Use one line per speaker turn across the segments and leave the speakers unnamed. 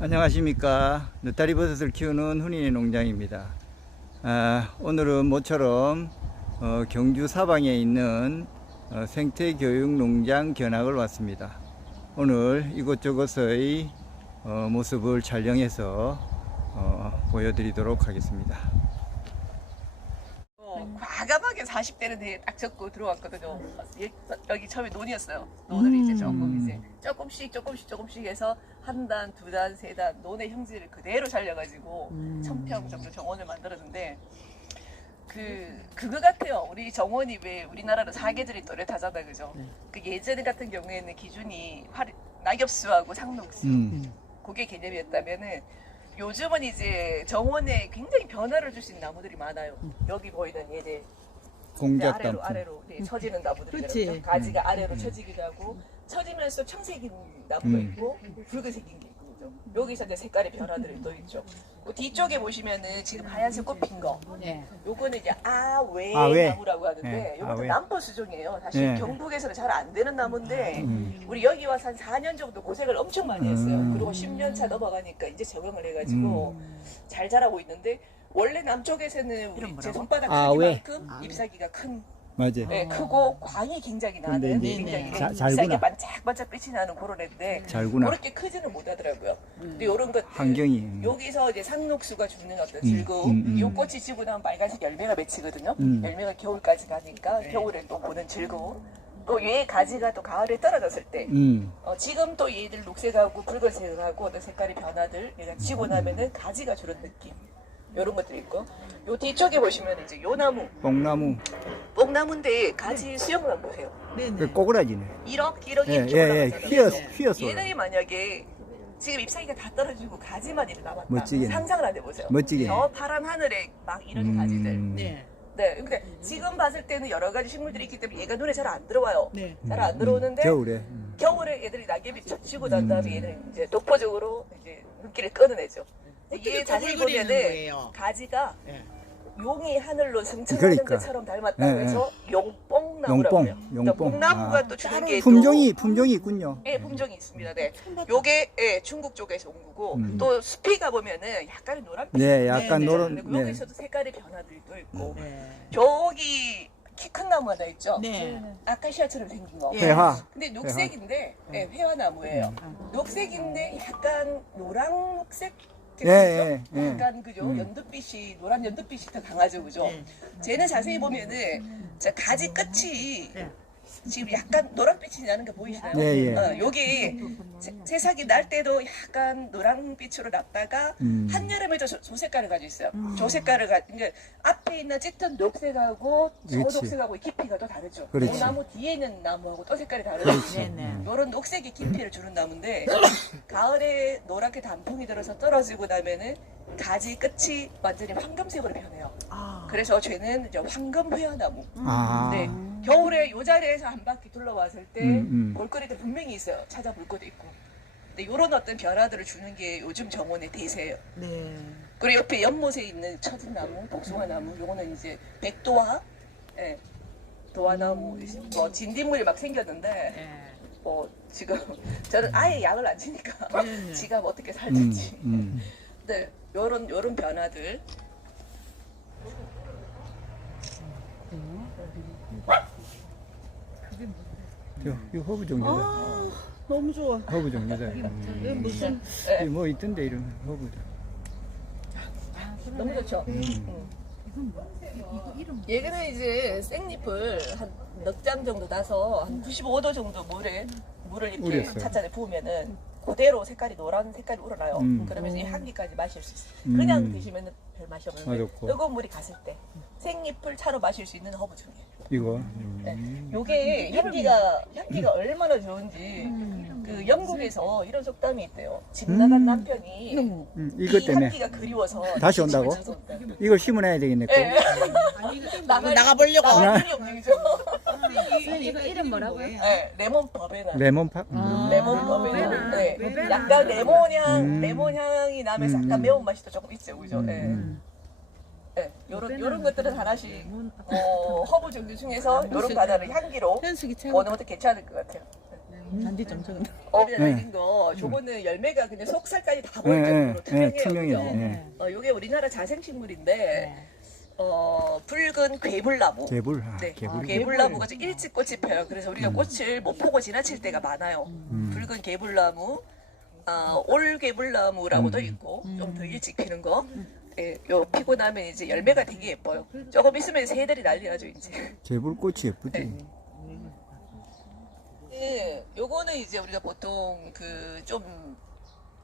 안녕하십니까. 느타리 버섯을 키우는 훈인의 농장입니다. 아, 오늘은 모처럼 어, 경주 사방에 있는 어, 생태교육농장 견학을 왔습니다. 오늘 이곳저곳의 어, 모습을 촬영해서 어, 보여드리도록 하겠습니다.
어, 과감하게 40대는 딱 적고 들어왔거든요. 예, 여기 처음에 논이었어요. 논을 이제 조금 이제 조금씩 조금씩 조금씩 해서 한 단, 두 단, 세 단 논의 형질을 그대로 살려가지고 천평 정도 정원을 만들었는데 그 그거 같아요. 우리 정원이 왜 우리나라는 사계절이 또렷하잖아, 그죠? 그 예전 같은 경우에는 기준이 활, 낙엽수하고 상록수
음,
그게 개념이었다면은 요즘은 이제 정원에 굉장히 변화를 줄 수 있는 나무들이 많아요. 여기 보이는 얘들
공작
아래로. 아래로 네, 처지는 나무들이
그치.
있죠. 가지가 아래로 처지기도 하고 처지면서 청색인 나무가
음.
있고 붉은색인 게 있고. 여기서 이제 색깔의 변화들이 또 있죠. 그 뒤쪽에 보시면은 지금 하얀색 꽃핀 거
네.
요거는 이제 아외
아외.
나무라고 하는데
네,
요것도
아외.
남포 수종이에요. 사실
네.
경북에서는 잘 안 되는 나무인데
음.
우리 여기 와서 한 4년 정도 고생을 엄청 많이 했어요.
음.
그리고 10년 차 넘어가니까 이제 적응을 해가지고 잘 자라고 있는데 원래 남쪽에서는 우리 제 손바닥
아, 왜?
크기만큼 잎사귀가 큰,
맞아.
네, 크고 광이 굉장히
근데
나는
이제
굉장히
자-.
반짝반짝 빛이 나는 그런 애인데
잘구나.
그렇게 크지는 못하더라고요. 근데 이런 것
환경이.
여기서 이제 상록수가 주는 어떤
음,
즐거움,
음, 음.
요 꽃이 지고 나면 빨간색 열매가 맺히거든요.
음.
열매가 겨울까지 가니까 겨울에 또 보는 즐거움. 또 얘 가지가 또 가을에 떨어졌을 때
음,
어, 지금 또 얘들 녹색하고 붉은색하고 어떤 색깔의 변화들 얘가 지고 나면은 가지가 주는 느낌 이런 것들이 있고 요 뒤쪽에 보시면 이제 요 나무
뽕나무.
뽕나무인데 가지 수영을 한번 보세요
네네.
그 꼬그라지네.
이렇게 이렇게
예,
이렇게
예, 예.
올라가잖아요
휘었,
네.
휘었어.
얘들이 만약에 지금 잎사귀가 다 떨어지고 가지만 이렇게 남았다
멋지겠네.
상상을 안 해보세요
멋지게.
저 파란 하늘에 막 이런 가지들
음.
네.
네 근데 지금 봤을 때는 여러 가지 식물들이 있기 때문에 얘가 눈에 잘 안 들어와요
네.
잘 안 들어오는데
겨울에. 음.
겨울에 얘들이 낙엽이 젖히고 난 다음에 얘는 이제 독보적으로 이제 눈길을 끊어내죠. 얘 자세히 보면은
거예요?
가지가
네.
용이 하늘로 승천하는
그러니까.
것처럼 닮았다고
네,
해서 용뽕나무라고 해요.
용뽕, 용뽕.
뽕나무가
아.
또 주는 게
품종이, 품종이 있군요.
또, 예, 품종이 있습니다. 네. 요게 예, 중국 쪽에서 온 거고
음.
또 숲이 가보면은 약간 노란빛
네, 약간
네, 네.
노란, 네.
여기서도 색깔의 변화들이 또 있고
네.
저기 키큰 나무 하나 있죠?
네.
아카시아처럼 생긴 거.
예.
회화.
근데 녹색인데 예, 회화나무예요. 녹색인데 약간 노란색
예, 예, 예.
약간 그죠?
음.
연두빛이 노란 연두빛이 더 강하죠, 그죠?
네.
쟤는 자세히 보면은 저 가지 끝이
네.
지금 약간 노란빛이 나는 거 보이시나요?
예, 예.
어, 여기 새- 새싹이 날 때도 약간 노란빛으로 났다가
음.
한여름에도 저, 저 색깔을 가지고 있어요. 저 색깔을 가, 그러니까 앞에 있는 짙은 녹색하고 저
그렇지.
녹색하고 깊이가 또 다르죠.
그렇지.
이 나무 뒤에 있는 나무하고 또 색깔이 다르죠.
네네.
이런 녹색의 깊이를 주는 나무인데 가을에 노랗게 단풍이 들어서 떨어지고 나면은 가지 끝이 완전히 황금색으로 변해요.
아.
그래서 쟤는 이제 황금 회화나무.
아.
네. 겨울에 요 자리에서 한 바퀴 둘러왔을 때
음, 음.
볼거리들 분명히 있어요. 찾아볼 것도 있고. 근데 이런 어떤 변화들을 주는 게 요즘 정원의 대세예요.
네.
그리고 옆에 연못에 있는 처진나무, 복숭아나무, 요거는 이제 백도화, 예, 도화나무, 뭐 진딧물이 막 생겼는데
네.
뭐 지금 저는 아예 약을 안 치니까
네네.
지가 뭐 어떻게
음,
살든지.
음.
네, 요런 요런 변화들.
저, 이거 허브 종류다.
아, 너무 좋아.
허브 종류다. 음.
무슨
예,
이거 뭐 있던데, 이런 허브다.
너무 좋죠.
음.
얘는 이제 생잎을 한넉장 정도 나서 한 95도 정도 물에 물을 이렇게
우렸어요.
찻잔에 부으면은 그대로 색깔이 노란 색깔이 우러나요.
음.
그러면서 이 향기까지 마실 수 있어요.
음.
그냥 드시면 별 맛이 없는데
맛없고.
뜨거운 물이 갔을 때 생잎을 차로 마실 수 있는 허브 중이에요.
이거.
네.
음.
요게 향기가 향기가 얼마나 좋은지
음.
그 영국에서 이런 속담이 있대요. 집 나간
음.
남편이
음,
이
이것 때문에.
향기가 그리워서
다시 온다고?
집을 찾아온다.
이걸 심어놔야 되겠네. 꼭.
예. 나갈
나가보려고.
나갈 일이 움직이죠.
이거 이름 뭐라고요?
네, 레몬 버베나.
레몬파? 음.
아.
레몬 버베나. 네. 약간 레몬 향,
음.
레몬 향이 나면서
음,
약간
음.
매운 맛이 또 조금 있죠, 그죠?
음,
네.
음.
네. 요런 요런 것들은 하나씩 어, 허브 종류 중에서 요런 바다를 향기로
현숙이 최고.
보는 것도 괜찮을 것 같아요.
잔디 좀 적은.
어리에
네.
달린 거, 저거는 열매가 그냥 속살까지 다
예,
보일
예,
정도로
예,
투명해요.
투명해요.
그죠?
예.
어, 요게 우리나라 자생식물인데,
네.
어, 붉은 괴물나무.
개불, 아,
네,
개불.
개불나무가 좀 일찍 꽃이 펴요. 그래서 우리가 꽃을 못 보고 지나칠 때가 많아요.
음.
붉은 개불나무, 아, 올개불나무라고도
음.
있고 좀 더 일찍 피는 거. 예, 요 피고 나면 이제 열매가 되게 예뻐요. 조금 있으면 새들이 난리 나죠 이제.
개불꽃이 예쁘지.
네. 예, 요거는 이제 우리가 보통 그 좀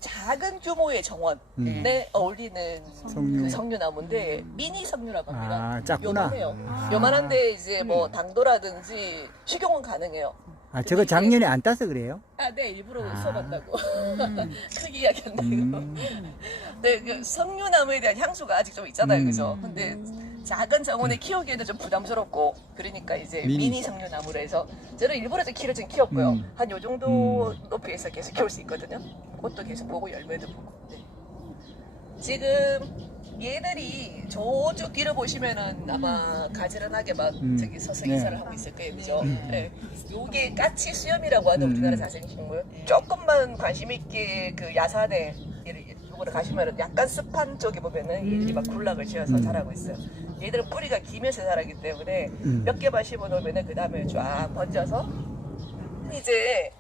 작은 규모의 정원에
음.
어울리는
석류.
그 석류나무인데 미니 석류라고 합니다.
아, 작구나.
요만해요. 요만한데 이제 뭐 당도라든지 식용은 가능해요.
아, 저거 작년에 안 따서 그래요?
아, 네, 일부러
아.
수업한다고. 크게 이야기한다고.
음.
네, 그 석류나무에 대한 향수가 아직 좀 있잖아요,
음.
그죠? 근데 작은 정원에 키우기에는 좀 부담스럽고, 그러니까 이제
미니.
미니, 석류나무로 해서 저는 일부러 좀 키를 좀 키웠고요.
음.
한요 정도 높이에서 계속 키울 수 있거든요. 꽃도 계속 보고 열매도 보고. 네. 지금 얘들이 저쪽 뒤로 보시면은 아마 가지런하게 막
음.
저기 서서
네.
이사를 하고 있을 거예요, 그죠?
음.
네. 요게 까치 수염이라고 하는
음.
우리나라 자생식물. 조금만 관심 있게 그 야산에 얘를 요거를 가시면은 약간 습한 쪽에 보면은 얘들이 막 군락을 지어서
음.
자라고 있어요. 얘들은 뿌리가 기면서 자라기 때문에
음.
몇 개만 심어 놓으면은 그 다음에 쫙 번져서 이제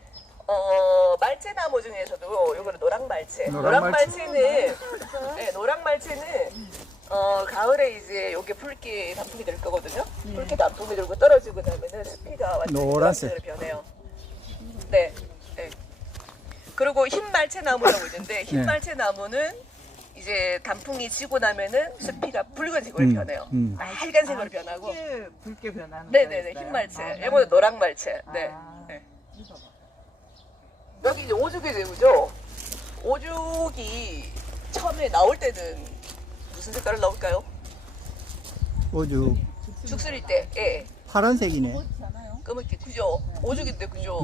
어 말채나무 중에서도 요거는 노랑 말채.
노랑
노랑
말채.
말채는 네, 노랑 말채는 어 가을에 이제 요게 붉게 단풍이 될 거거든요. 붉게 단풍이 들고 떨어지고 나면은 숲이가 완전
노란색.
노란색으로 변해요. 네. 네. 그리고 흰 말채 나무라고 있는데 흰
네.
말채 나무는 이제 단풍이 지고 나면은 숲이가 붉은색으로
음,
변해요.
음.
빨간색으로 변하고.
붉게 붉게 변하는.
네네네? 흰 말채.
아,
이거는 노랑 말채. 네.
아.
네. 여기 이제 오죽이 되고죠. 오죽이 처음에 나올 때는 무슨 색깔을 나올까요?
오죽.
죽슬일 때, 예.
파란색이네.
까맣게 그죠? 오죽인데 그죠?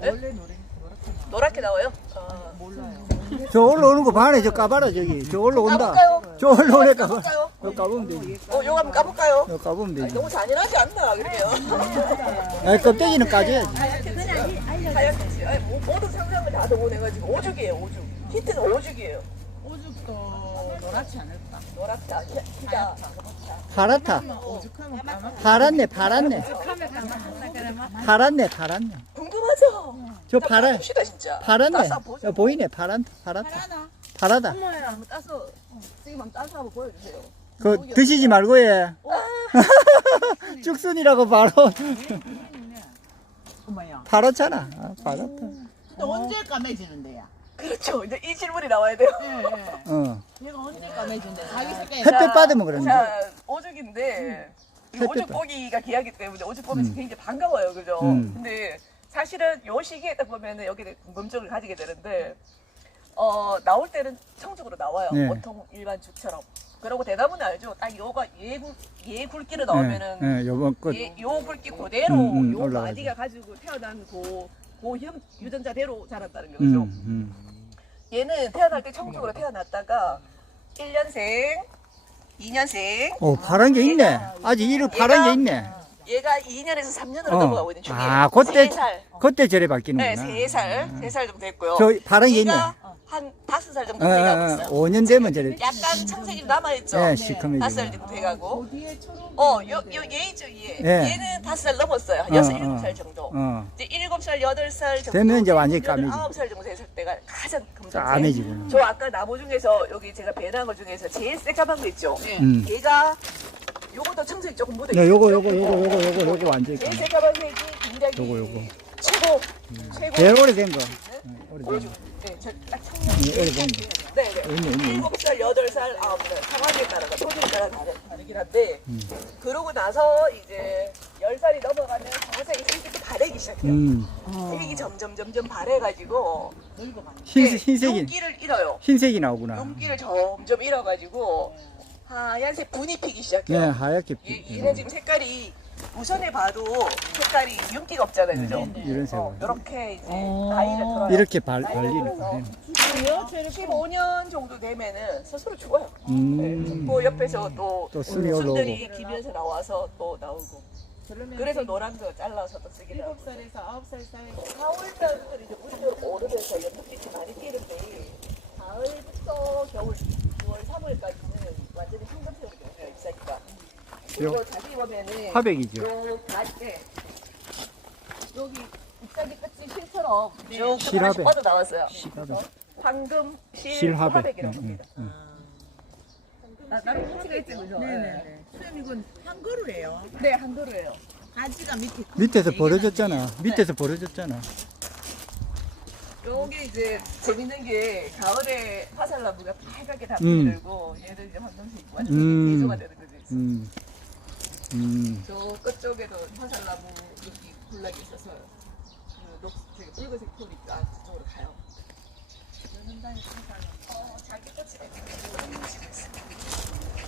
네?
원래 노래 노랗게
나와요? 아.
몰라요.
저 올라오는 거 봐라. 저 까봐라, 저기. 저 올라온다.
까볼까요?
저 올라오네, 까봐.
까볼까요?
저 까보면 되지.
어, 요거 한번 까볼까요?
저 까보면 되지.
너무 잔인하지 않나, 그러면.
아니, 껍데기는 까줘야지.
하얗겠지. 아니, 모- 모든 상상을 다 동원해가지고 오죽이에요, 오죽. 힌트는 오죽이에요.
오죽도 노랗지 않을까?
노랗다, 희- 희다.
파랗다.
오죽하면 까맣.
파랗네, 파랗네.
오죽하면 까맣다 그러면.
파랗네, 파랗네.
궁금 하죠?
저 파란,
시다 진짜. 따서 보죠.
저 보이네, 파란, 파랗다. 파랗다.
엄마야, 한번 따서, 지금 한번 따서 한번 보여주세요.
그 드시지 말고 해. 죽순이라고 바로
어머야.
파랗잖아. 아, 파랗다.
근데 언제 까매지는데야?
그렇죠. 이제 이 질문이 나와야 돼요.
예, 예.
어.
얘가 언제 까매진대? 자기 색깔이
햇볕 받으면 그런데.
자, 오죽인데, 이
햇볕
오죽
받-
보기가 귀하기 때문에 오죽 보면
음.
굉장히 반가워요, 그죠?
음.
근데 사실은 요 시기에 딱 보면은 여기에 궁금증을 가지게 되는데, 어, 나올 때는 청죽으로 나와요.
네.
보통 일반 죽처럼. 그러고 대나무는 알죠? 딱 요가 얘, 굵, 얘 굵기로 나오면은,
예, 예, 요번 것.
얘, 요 굵기 그대로
음, 음,
요
올라가죠.
마디가 가지고 태어난 고, 고형 유전자대로 자랐다는 거죠.
음, 음.
얘는 태어날 때 청죽으로 태어났다가 1년생, 2년생,
오, 파란 게 있네. 아직 이런 파란 게 있네.
얘가 2년에서 3년으로
어.
넘어가고 있는 중이에요.
아, 그때,
3살.
그때 저래
네,
바뀌는구나.
3살. 3살 정도 됐고요.
저 파란.
얘가 한 5살 정도
어, 어,
돼가고
어,
있어요.
5년 되면 저래.
약간 청색이 남아있죠?
예,
5살
시커매지구나.
정도 돼가고. 어, 요, 요, 얘 있죠, 얘.
예.
얘는 5살 넘었어요. 한
어,
6,
어.
7살 정도.
어,
이제 7살, 8살 정도.
되면 이제 완전히 까매지고.
9살 정도 됐을 때가 가장 검정색.
까매지구나.
저 아까 나무 중에서 여기 제가 거 중에서 제일 새까만 거 있죠?
네.
음.
얘가 요거도 청색이 조금 묻어
네. 요거, 요거, 요거, 요거, 요거, 요거.
제일
까매.
새까만 색이 굉장히
요거, 요거.
최고 최고
제일 오래된 거. 응, 오래된. 거.
네, 저딱 청년.
예, 오래된 거.
네, 네.
있네, 있네.
일곱 살, 여덟 살, 아홉 살 상황에 따라가 소리에 따라 다르, 다르긴 한데
음.
그러고 나서 이제 열 살이 넘어가면 정색이 색이 바래기 시작해요.
음.
색이 점점 점점 바래가지고.
흰색, 흰색이,
윤기를 잃어요.
흰색이 나오구나.
윤기를 점점 잃어가지고 하얀색 분이 피기
네,
시작해요.
하얗게.
얘,
피-
얘는 지금 색깔이 우선에 봐도 색깔이 윤기가 없잖아요, 그죠?
네, 이런
어,
색으로.
이렇게 이제
어.
나이를 들어요.
이렇게 발, 발리는 거.
왜요? 쟤를
15년 정도 되면은 스스로 죽어요. 네.
음.
또 옆에서 또,
또 순이 올라오고.
순들이 기면서 나와서 또 나오고. 그래서 노란 거 잘라서도 쓰기도 하고.
일곱 살에서 아홉 살 사이
4월달부터 이제 물이 좀오르면서 연못빛이 많이 뛰는데 가을부터 겨울 9월 3월까지는 완전히 황금색으로 변해요 잎사귀가 이거 자세히 보면은
화백이죠.
요 여기 잎사귀 끝이 실처럼 쭉
실화백.
하나씩 뻗어 나왔어요
실화백.
황금 실
실화백.
화백이라고
응,
합니다
응,
나, 나름 호치가 있지 그죠?
네네네. 선생님 이건 한 그루예요.
네 한도로예요
가지가 밑에
밑에서 벌어졌잖아. 밑에서 벌어졌잖아.
요게 이제 재밌는 게 가을에 화살나무가 빨갛게 다
음.
피들고 얘는 이제 황금색 완전히
음.
개조가 되는 거죠.
음. 음.
저 끝쪽에도 화살나무 여기 군락이 있어서 그 녹, 저기 붉은색 톱이 아 저쪽으로 가요. 어, 자기 꽃이네.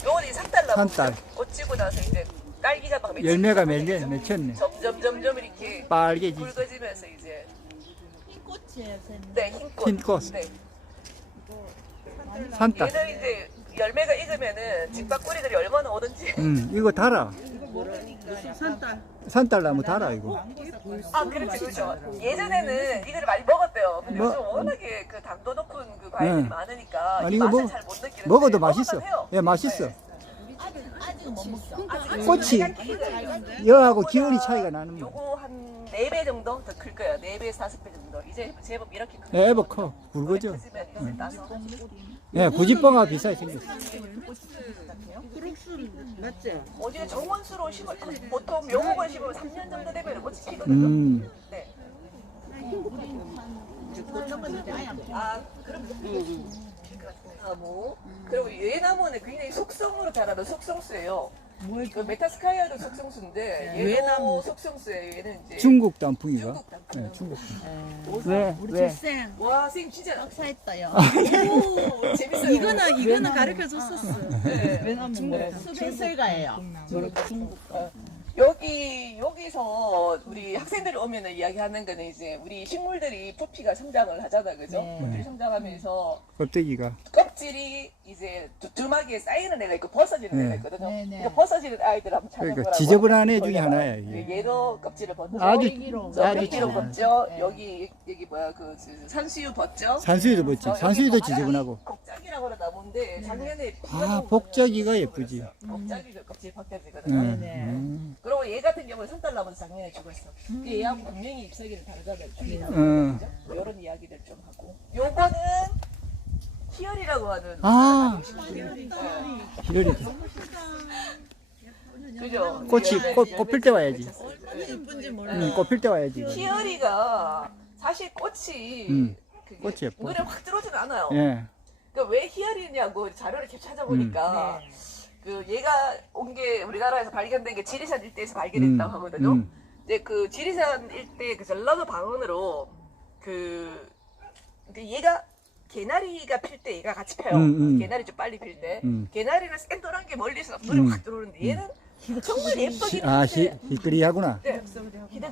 요건 이 산딸나무.
산딸.
꽃 지고 나서 이제 딸기가 막
열매가. 맺네, 맺혔네.
점점 점점 이렇게
빨개지.
붉어지면서 이제
흰 꽃이에요, 선생님.
네 흰꽃.
흰꽃.
네.
산딸.
얘는 이제 열매가 익으면은 집밥 꼬리들이 얼마나 오는지.
음, 이거 달아.
산딸.
산딸나무 달아, 이거.
아, 그렇죠, 그렇죠. 예전에는 이거를 많이 먹었대요. 근데
뭐-
요즘 워낙에 그 당도 높은 그 과일들이
네.
많으니까
아니,
이
이거
맛을
먹-
잘 못 느끼는데
먹어도 맛있어.
먹을만 해요.
예, 맛있어.
네.
꽃이 여하고 기운이 차이가 나는 거.
요거 한 4배 정도 더 클 거예요. 4배, 5배 정도. 이제 제법 이렇게 큰
예, 애버 커. 굵어져.
크지면 이제 따서
예, 비싸게 생겼어.
맞죠?
어디에 정원수로 심을 보통 요목을 심으면 3년 정도 되면 꽃이 피거든요.
음.
네.
그
아, 그럼 나무. 그리고 얘나무는 굉장히 속성으로 자라는 속성수예요. 그 메타스카이아도 속성수인데 얘도
외나무.
속성수예요. 얘는 이제
중국 단풍이가.
중국 단풍.
예, 중국.
왜?
왜?
우리 칠생
와, 선생님 진짜
학사했다요.
오, 재밌어요.
이거는 이거는 가르쳐 줬었어.
네.
수빈설가예요.
여기 여기서 우리 학생들이 오면은 이야기하는 거는 이제 우리 식물들이 부피가 성장을 하잖아, 그죠?
네.
부피 성장하면서
껍데기가.
껍질이 이제 두툼하게 쌓이는 애가 있고 벗어지는
네.
애가 있거든요.
네, 네.
그러니까 벗어지는 아이들 한번 찾아보라고.
그러니까 지저분한 애 중에 하나야, 이게.
예, 얘도 껍질을 벗고
아주.
저
아주
벽지로
잘.
벗죠.
네.
여기 여기 뭐야 그 산수유 벗죠.
산수유도 멋지.
어,
산수유도
여기 뭐
지저분하고.
하얀 복작이라고 그러나 본데 작년에 비가
아,
너무
복자기가 예쁘지.
복작이 그 껍질 벗겨지거든요.
음.
네.
음.
그리고 얘 같은 경우는 산딸나무도 작년에 죽었어. 얘하고 분명히 잎사귀를. 줄이 다르죠.
음.
뭐 이런 이야기들 좀 하고. 요거는 희열이라고 하는
아.
네.
기러리.
그죠?
꽃이, 꽃, 꽃 필 때 와야지.
예쁜지 몰라.
음, 꽃필 때 와야지.
희열이가 사실 꽃이
음, 꽃이 예뻐.
눈에 확 들어오진 않아요.
예.
그러니까 왜 희열이냐고 자료를 이렇게 찾아보니까 그 얘가 온 게 우리나라에서 발견된 게 지리산 일대에서 발견했다고 하거든요.
음.
근데 그 지리산 일대 그 전라도 방언으로 그, 그 얘가 개나리가 필 때 얘가 같이 펴요.
음, 음.
개나리 좀 빨리 필 때.
음.
개나리는 샌돌한 게 멀리서 눈에
음.
확 들어오는데 얘는 정말 예쁘긴
아, 시,
한데
히끄리하구나.
네.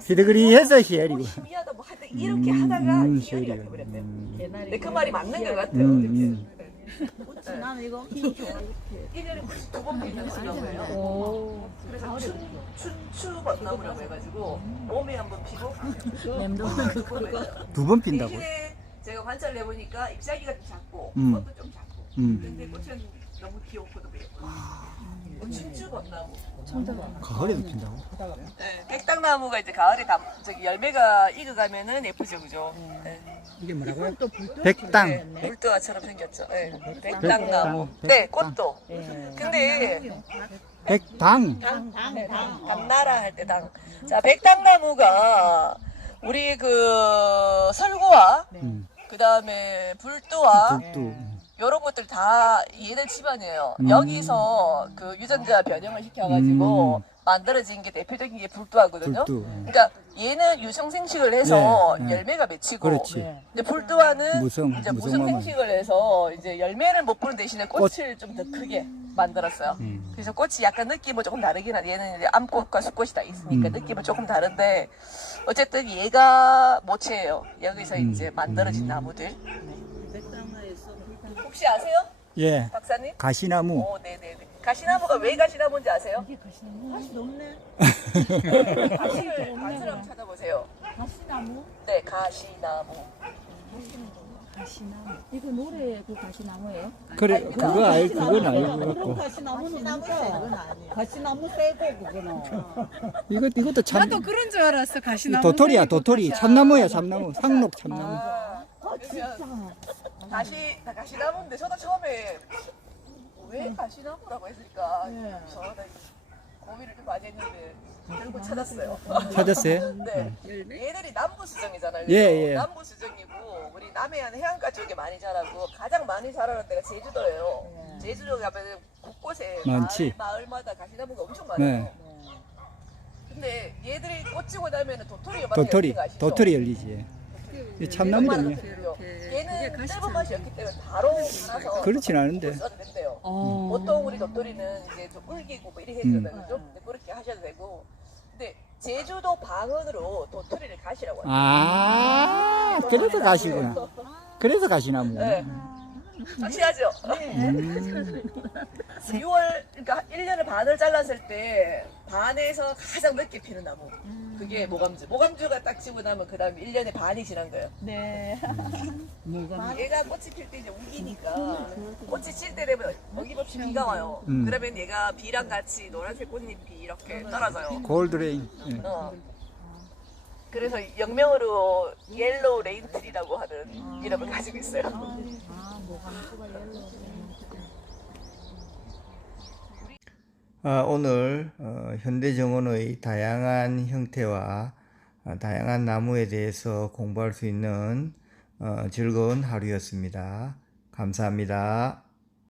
히드그리해서 희열이고.
뭐 희미하다 뭐 하여튼 이렇게
음,
하다가
음,
희열이가. 돼버렸대요.
음.
근데 그 말이 맞는 것 같아요.
음,
이
음.
네.
나는 이거
1년에 두번 피는 수명이에요. 그래서 춘, 춘추 벚나무라고 해가지고 몸에 한번 피고
두번 핀다고.
대신에 제가 관찰을 해보니까 잎사귀가 좀 작고
음.
꽃도 좀 작고
음.
근데 꽃은 너무 귀엽고도 예뻐요. 뭐 춘추 벚나무.
가을에도 핀다고.
네, 백당나무가 이제 가을에 담, 저기 열매가 익어가면은 예쁘죠, 그죠? 네.
또 불도
백당.
물도화처럼 생겼죠. 네. 백당나무.
백당.
네, 꽃도.
네.
근데
백당.
당, 당, 당, 당나라 할 때 당. 자, 백당나무가 우리 그 설구와
음.
그 다음에 불도와
북두.
이런 것들 다 얘네 집안이에요.
음.
여기서 그 유전자 변형을 시켜가지고
음.
만들어진 게 대표적인 게 불도하거든요.
불두.
그러니까 얘는 유성생식을 해서
네, 네.
열매가 맺히고
그렇지.
근데 불도화는
무성,
이제. 무성생식을 해서 이제 열매를 못 보는 대신에 꽃을 좀 더 크게 만들었어요.
음.
그래서 꽃이 약간 느낌은 조금 다르긴 한데 얘는 이제 암꽃과 수꽃이 다 있으니까
음.
느낌은 조금 다른데 어쨌든 얘가 모체예요. 여기서
음.
이제 만들어진
음.
나무들. 혹시 아세요?
예.
박사님?
가시나무.
오, 네네네. 가시나무가 왜 가시나무인지 아세요?
다시 높네.
가시를 가시를 한번 찾아보세요.
가시나무?
네, 가시나무.
가시나무. 이거 노래 그 가시나무예요?
그래 그거 알 그건 알고
그럼
갖고
가시나무는 뭔가? 가시나무 세고 그거는.
이것 이것도 참
나도 그런 줄 알았어. 가시나무.
도토리야 도토리 참나무야 참나무 상록 참나무
아, 그러면 다시 가시나무인데 저도 처음에 왜 가시나무라고 했을까
네.
저는 고민을 좀 많이 했는데 결국 찾았어요.
찾았어요?
네. 얘들이 남부 수정이잖아요.
예, 예.
남부 수정이고 우리 남해안 해안가 쪽에 많이 자라고 가장 많이 자라는 데가 제주도예요.
예.
제주도 가면 곳곳에
많지.
마을, 마을 마다 가시나무가 엄청 많아요.
네.
근데 얘들이 꽂히고 나면 도토리가
도토리
열리는 거 아시죠?
도토리 열리지 이 참나무들이야
얘는 짧은 맛이었기 때문에 바로 나서
그렇진 않은데
된대요.
어.
보통 우리 도토리는 이제 좀 울기고 뭐 이렇게
음.
그죠? 근데 그렇게 하셔도 되고. 근데 제주도 방언으로 도토리를 가시라고
아 그래서 가시구나 그래서 가시나무
네. 확실하죠?
음.
6월, 그러니까 1년을 반을 잘랐을 때 반에서 가장 늦게 피는 나무. 그게 모감주. 모감주가 딱 지고 나면 그 다음에 1년에 반이 지난 거예요.
네.
얘가 꽃이 필 때 이제 우기니까 꽃이 칠 때 되면 어김없이 비가 와요.
음.
그러면 얘가 비랑 같이 노란색 꽃잎이 이렇게 떨어져요.
골드레인 예.
어. 그래서 영명으로 옐로우 레인트리라고 하는 이름을 가지고 있어요.
아, 오늘 어, 현대정원의 다양한 형태와 어, 다양한 나무에 대해서 공부할 수 있는 어, 즐거운 하루였습니다. 감사합니다.